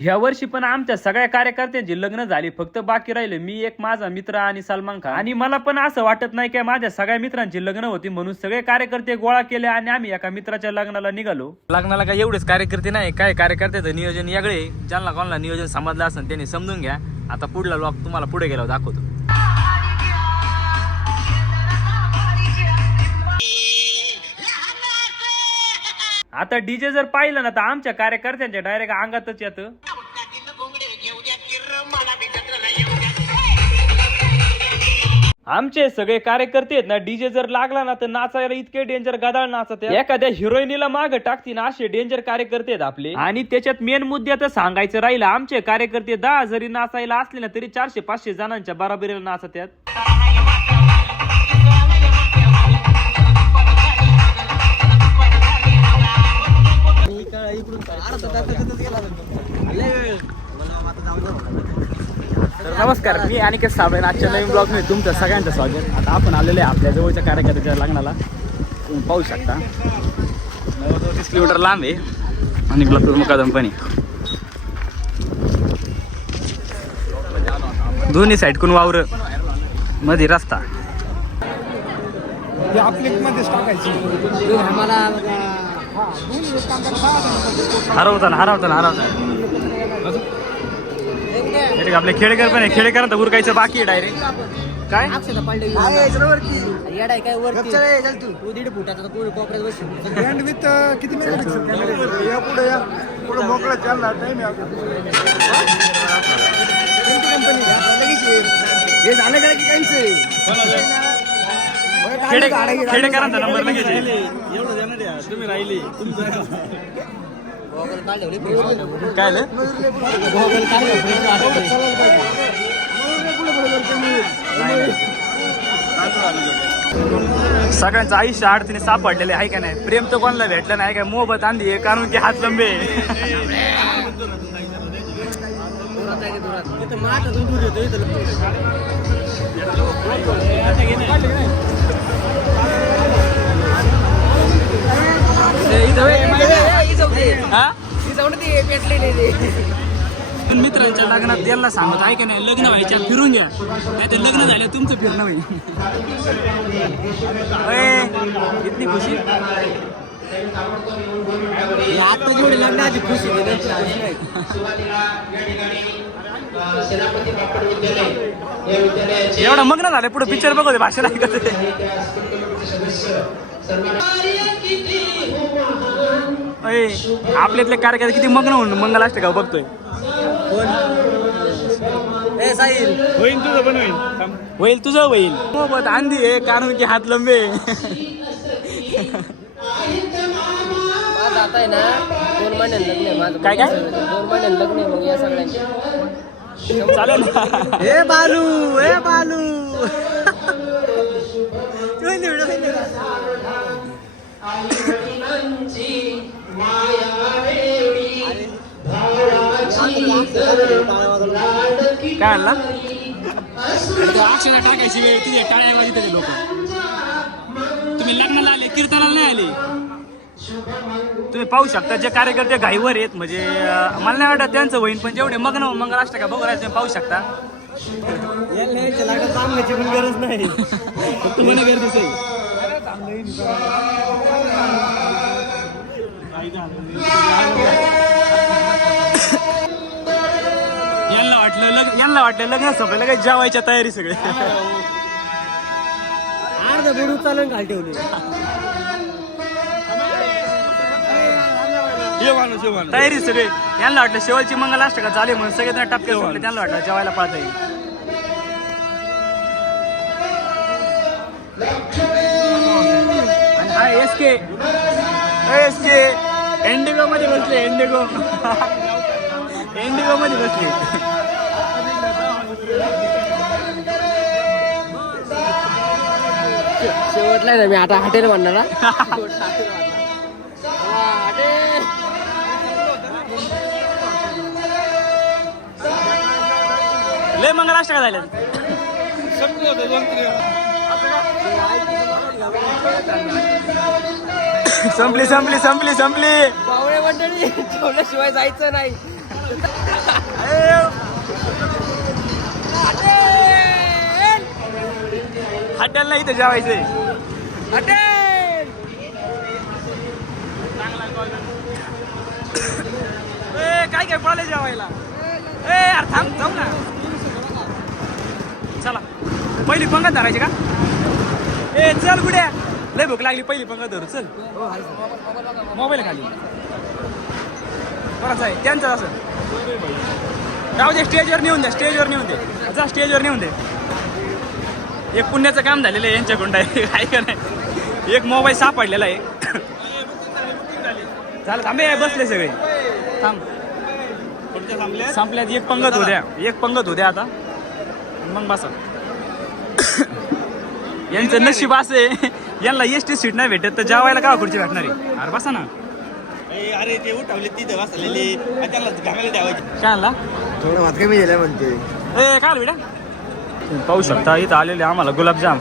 ह्या वर्षी पण आमच्या सगळ्या कार्यकर्त्यांची लग्न झाली, फक्त बाकी राहिले मी, एक माझा मित्र आणि सलमान खान. आणि मला पण असं वाटत नाही की माझ्या सगळ्या मित्रांची लग्न होती, म्हणून सगळे कार्यकर्ते गोळा केले आणि आम्ही एका मित्राच्या लग्नाला निघालो. लग्नाला काय एवढेच कार्यकर्ते नाही, काय कार्यकर्त्याचं नियोजन वेगळे. ज्यांना कोणाला नियोजन समजलं असेल त्यांनी समजून घ्या. आता पुढला व्लॉग तुम्हाला पुढे गेल्यावर दाखवतो. आता डीजे जर पाहिलं ना तर आमच्या कार्यकर्त्यांच्या डायरेक्ट अंगातच येतं. आमचे सगळे कार्यकर्ते आहेत ना, डीजे जर लागला ना तर नाचायला इतके डेंजर गदाळ नाचत, एखाद्या हिरोईनीला माग टाकतील असे डेंजर कार्यकर्ते आहेत आपले. आणि त्याच्यात मेन मुद्द्यात सांगायचं राहिलं, आमचे कार्यकर्ते 10 जरी नाचायला असले ना तरी 400-500 जणांच्या बराबरीला नाचत आहेत. तर नमस्कार, मी अनिकेत साबळे. आजच्या नवीन ब्लॉग मध्ये तुमचं सगळ्यांचं स्वागत. आता आपण आलेले आहे आपल्या जवळच्या कार्यकर्त्याच्या लग्नाला. तुम्ही पाहू शकता 30 किलोमीटर लांब आहे आणि ब्लॉक मुकादमपणी दोन्ही साईडकडून वावर, मध्ये रस्ता. हरवताना आपले खेडेकर पण आहे. खेडेकरांना उरकायचं बाकी आहे डायरेक्ट. काय खेडेकरांचा नंबर लगेच तुम्ही राहिली काय सगळ्यांचं आयुष्य अडचणी सापडलेले आहे का नाही. प्रेम तर कोणाला भेटलं नाही काय, मोहब्बत आणली आहे कारण की हात लंबे. मित्रांच्या लग्नात त्यांना सांगत आहे का नाही, लग्न व्हायच्या फिरून घ्या, नाही तर लग्न झालं तुमचं फिरणं होईल. इतनी खुशी आता जेवढी लग्नाची खुशी एवढं मग्न झालं, पुढे पिक्चर बघू भाषण ऐकत. आपल्यातले कार्यकर्ते किती मग्न होऊन मंगलाष्टका बघतोय. होईल तुझं पण होईल तुझं होईल. मोहब्बत आंधी आहे कारण की हात लंबे. आता आहे ना 2 महिन्यात लग्न आहे माझं. काय 2 महिन्यात लग्न आहे. मग या सगळ्यांचे चालेल ना. हे बालू काय आणला अक्षरा टाकायची वेळ तिथे टाळ्यावाजी त्याचे लोक. तुम्ही लग्नाला आले, कीर्तनाला नाही आले. तुम्ही पाहू शकता जे कार्यकर्ते घाईवर आहेत, म्हणजे मला नाही वाटत त्यांचं होईन, पण जेवढे मग्न मंगलाष्टका बघू राहायचं तुम्ही पाहू शकता. गरज नाही तुम्हाला गरजेचं आहे. यांना वाटलं लग्न संपलं काय, जेवायच्या तयारी सगळे. अर्ध बुडू चालून घाल ठेवले. तयारी सगळे. यांना वाटलं शेवटची मंगलाष्टका झाली म्हणून सगळे जण टपके सोडले. त्यांना वाटलं जेवायला पाहता येईल. आणि हा एसके एंडिगो मध्ये बसले. एंडिगो मध्ये बसले. शेवटला ना मी आता हॉटेल म्हणणार. लय मंगलाष्टका झाल्या. संपली. पावळे मंडळी ठेवल्याशिवाय जायचं नाही. हॉटेल नाही इथं जेवायचंय. काय काय पळाले जेवायला. यार थांब जाऊ ना. चला पहिली पंगत धरायची का. चल गुड्या लय भूक लागली. पहिली पंगत धरू चल. मोबाईल खाली बरंच आहे त्यांचं. असं जाऊ दे. स्टेजवर नेऊन द्या. स्टेजवर नेऊन दे. जा स्टेजवर नेऊन दे. एक पुण्याचं काम झालेलं आहे यांच्याकडून. काय का नाही. एक मोबाईल सापडलेला आहे. झालं थांबे बसले सगळे. थांब संपल्यात. एक पंगत होत्या. एक पंगत होत्या आता मग बसा. यांचं नशीब असं आहे यांना एसटी सीट नाही भेटत तर जेवायला का खुर्ची भेटणार आहे. अरे बसा ना. अरे ते उठवले तिथे बसलेले त्यांना घामायला द्यावायचे. काय आणला थोडं भात कमी झालं म्हणते. काय बेटा पाहू शकता इथं आलेले आम्हाला गुलाबजाम.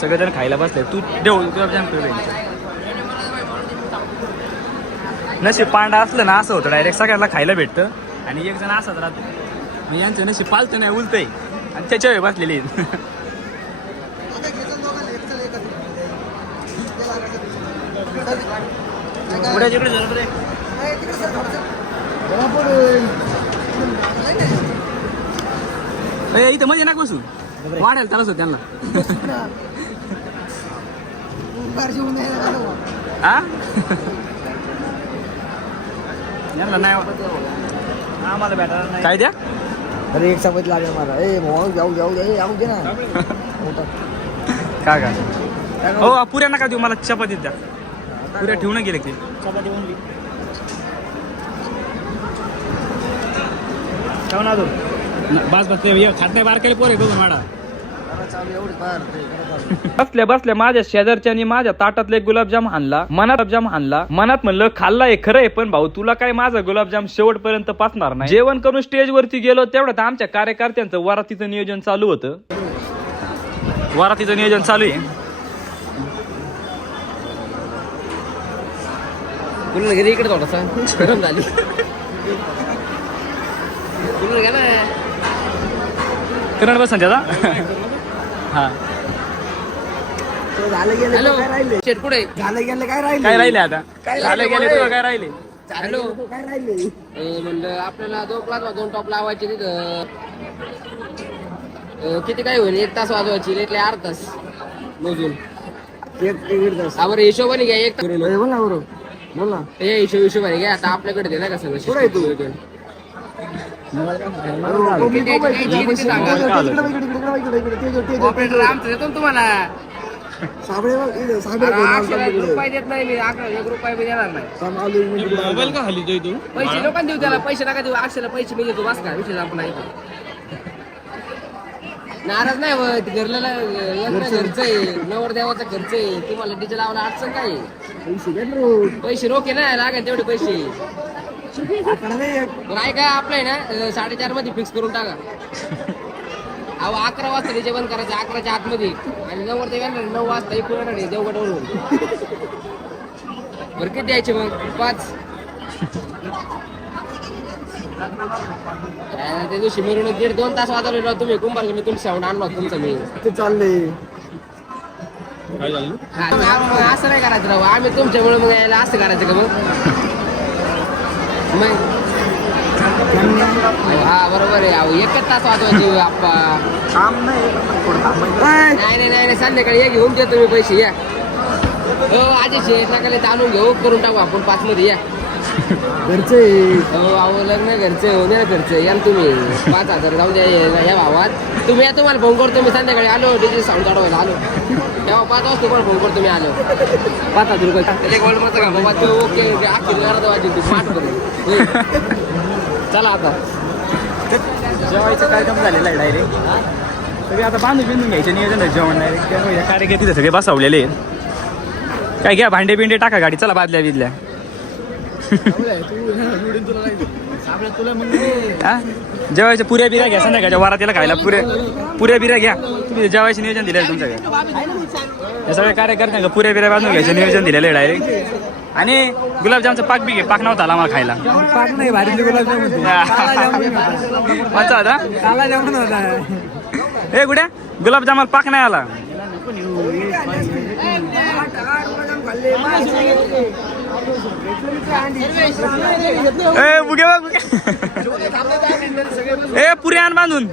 सगळेजण खायला बसले. तू देऊ गुलाबजाम पिऊ. नशीब पांडा असलं ना असं होतं डायरेक्ट सगळ्यांना खायला भेटतं. आणि एक जण असंच राहतो. मग यांचं नशीब पालतं नाही उलतंय आणि त्याच्यावर बसलेली. इथं मध्ये ना बसू वाढायला त्यालाच होत त्यांना. यांना नाही आम्हाला भेटायला नाही. काय द्या. अरे एक चपाती लागेल मला. जाऊ जाऊ जाऊ दे ना. काय काय हो पुऱ्या नका देऊ मला. चपातीत द्या. पुऱ्या ठेवून गेले ते. चपाती ओनली ठेवून अजून बस बस. खात नाही बारकाले पोरे बघून वाडा. बसल्या बसल्या माझ्या शेजारच्यानी माझ्या ताटातले गुलाबजाम आणला. मनात म्हणलं खाल्ला आहे खरं आहे पण भाऊ तुला काय माझा गुलाबजाम शेवटपर्यंत पाचणार नाही. जेवण करून स्टेज वरती गेलो तेवढ्यात आमच्या कार्यकर्त्यांचं वरातीचं नियोजन चालू होतं. वरातीचं नियोजन चालू आहे. घरी इकडे थोडासा गरम झाली. करण बस त्याचा. हा झालं गेलं हॅलो काय राहिले. शेट कुठे झालं गेलं काय राहिले. काय राहिले आता. झालं गेले तुला काय राहिले. हॅलो काय राहिले. म्हणलं आपल्याला दोन टॉप लावायचे तिथं. किती काय होईल. 1 तास वाजवायची इथले 8 तास मोजून. एक तास. बरं हिशोबाने घ्या. 1 तास बोल ना बरोबर. बोल ना. हे हिशोबाने घ्या. आता आपल्याकडे दे ना का सगळं. कुठे आहे तू? आमचं देतो ना तुम्हाला. रुपये देत नाही मी. 1 रुपये बी देणार नाही. का हल्ली तू पैसे लोकांना देऊ. त्याला पैसे नका देऊ. 800ला पैसे मी देतो. बस का विषय आपला नाराज नाही होत. घरला खर्च आहे. नवरदेवाचा खर्च आहे. तुम्हाला डीजे लावायला अडचण काय. पैसे रोखे ना लागेल तेवढे पैसे. बरं ऐका आपलं आहे ना 4:30 मध्ये फिक्स करून टाका. अहो 11 वाजता डीजे बंद करायचं. 11च्या आतमध्ये. आणि 9 वाजता येणार. 9 वाजता इकडून येणार नाही देवगडवरून. बरं किती द्यायचे मग 5. त्या दिवशी मिरवणूक 1.5-2 तास वाजवले तुम्ही. कुंभार मी तुमची साऊंड आणला तुमचा मी. ते चाललंय. असं नाही करायचं राहू. आम्ही तुमच्यामुळे मग यायला असं करायचं का मग. हा बरोबर आहे. अहो 1 तास वाजवायची आप्पा. नाही संध्याकाळी या घेऊन घ्या तुम्ही पैसे. या हो आजी शेठ नकाले आणून घेऊ. करून टाकू आपण 5 मध्ये. या घरचे. हो अहो लग्न घरचं होणे घरचं. या ना तुम्ही 5,000 जाऊन द्या या भावात. तुम्ही या. तुम्हाला फोन करतो मी संध्याकाळी. आलो डीजे साऊंड काढवायला आलो तेव्हा 5 वाजता तुम्हाला फोन करतो मी. आलो 5,000 रुपये गोल्ड मत का बाबा. तू ओके आखी वाजली तू स्मार्ट करून. चला आता जेवायचं कार्यक्रम झालेला आहे डायरेक्ट. सगळे आता बांधून घ्यायचे नियोजन आहे जेवण डायरेक्ट. त्यामुळे कार्यकर्ते सगळे बसवलेले. काय घ्या भांडे बिंडे टाका गाडी. चला बादल्या बिदल्या. जेवायच्या पुऱ्या बिऱ्या घ्या संध्याकाळच्या वरातीला खायला. पुऱ्या बिऱ्या घ्या. तुम्ही जेवायचे नियोजन दिलेलं तुमच्याकडे. हे सगळे कार्यकर्ते पुऱ्या बिऱ्या बांधून घ्यायचे नियोजन दिलेलं आहे डायरेक्ट. आणि गुलाबजामचा पाक बी घे, पाक नव्हता आला मला खायला. पाक नाही भारीतले गुलाबजामुन होते. काला जामुन होता. कोणचा होता? काला जामुन होता. ए गुड्या गुलाबजामाला पाक नाही आला. ए बुगे बघ ए पुरी आण बांधून.